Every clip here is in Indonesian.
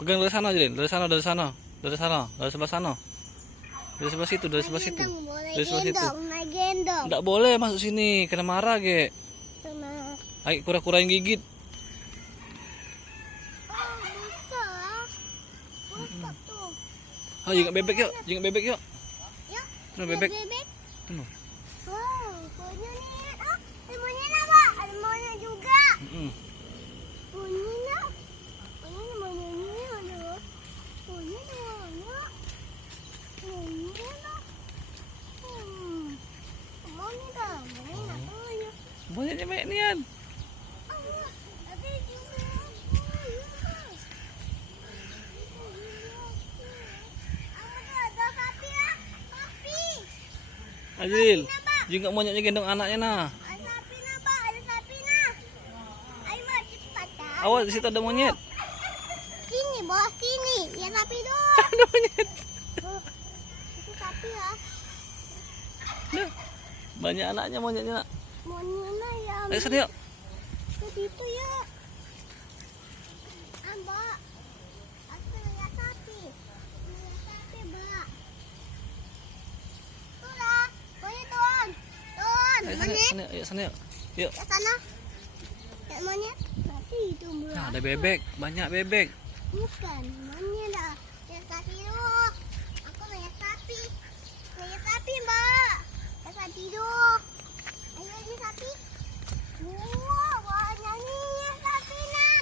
Pegang dari sana, Jilin. Dari sana, dari sana. Dari sana, dari sebelah sana. Dari sebelah situ, dari sebelah situ. Dari sebelah situ. Enggak boleh masuk sini, kena marah, Ge. Ayo kura-kura yang gigit. Oh, jenggot bebek yuk, jenggot bebek yuk. Tuh bebek. Tuh. Oh, monyet. Oh, ada monyet apa? Ada monyet juga. Monyet. Monyetnya banyak nian. Azil, jenggot monyetnya gendong anaknya nah. Ada sapi nah. Ayo mak cepat dah. Awas di situ ada monyet. Sini bos sini. Ya sapi dulu. Ada monyet. Itu sapi ya. Nah, banyak anaknya monyetnya nak. Monyetnya ya. Ayo sana yuk. Begitu ya. Mbak. Aku lihat sapi. Lihat sapi, Mbak. Tuh lah. Monyet turun. Turun. Ayo sana, Monyet. sana, ayo sana yuk. Yuk. Ke sana. Lihat monyet. Nanti itu Mbak. Nah, ada bebek, banyak bebek. Bukan, monyet lah. Lihat sapi dulu. Aku lihat sapi. Lihat sapi, Mbak. Lihat sapi dulu. Ayo ini sapi. Wow, banyak nih sapi nah.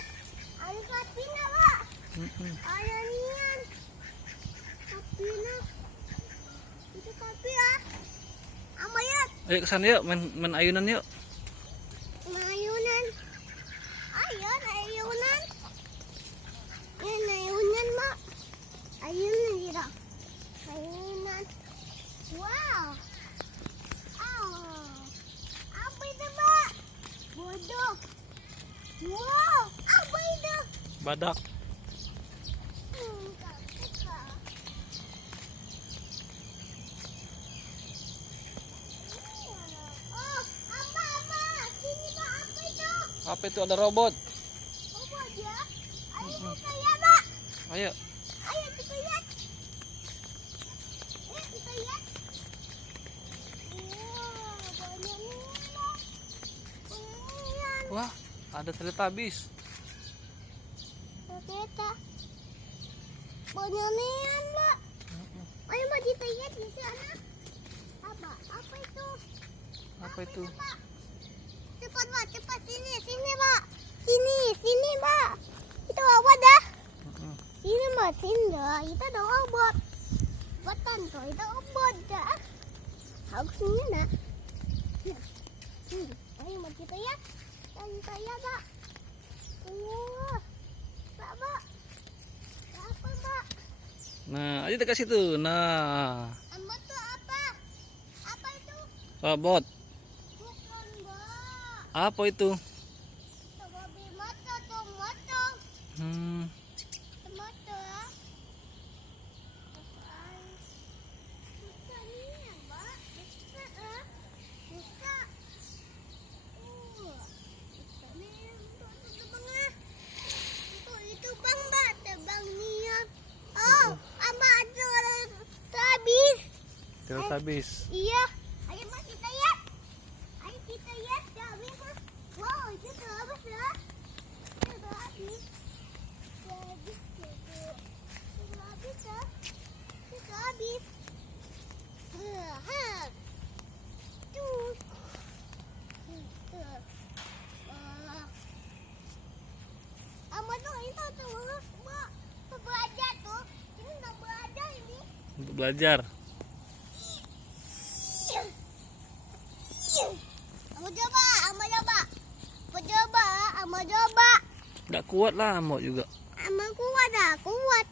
Ada sapi nah, Pak. Ada nian. Sapi nah. Itu sapi ya. Amayat. Ayo ke sana yuk, main ayunan yuk. Ayunan. Ayun, ayunan. Yan, ayunan, Mak. Ayunan dito. Ayunan. Wow. Oh. Apa itu, Pak? Bodoh. Wow. Apa itu? Badak. Tak suka. Oh, apa? Sini, Pak. Apa itu? Apa itu ada robot? Apa aja? Ayo kita lihat, Pak. Ayo. Ayo kita lihat. Ayo kita lihat. Wah, banyak nian, Pak. Banyak nian. Wah, ada Teletubbies. Kereta. Banyak nian, Pak. Ayo, Pak, kita lihat di sana. Apa? Apa itu? Apa itu? Pak? Cepat, Pak. Cepat sini, sini, Pak. Sini, Pak. Itu apa dah? Sini, Pak. Sini dah. Itu ada robot. Buatan tuh, itu robot dah. Aku sini nak. Ayo, Pak, kita lihat. Kita lihat, Pak. Wah. Pak. Apa, Pak? Nah, ayo dekat situ. Nah, Amba tuh apa? Apa itu? robot. Bukan, Mbak. Apa itu? Babi mata tuh, mata. Mata ya. Bukan ini ya, Mbak. Buka ya. Buka. Buka nih. Untuk terbang ya. Untuk itu bang, Mbak. Terbang nih ya. Oh, Mbak ada habis. Teletubbies. Iya. Ayo Mbak kita lihat. Ayo kita lihat. Habis, Mbak. Wow, itu habis ya. Itu habis. Habis itu. Itu habis ya. Itu habis. Tuh. Ama tuh itu tuh, Mbak. Tuh belajar tuh. Ini nggak belajar ini. Untuk belajar. Ama coba. Nggak kuat lah, mau juga. Ama kuat dah, kuat.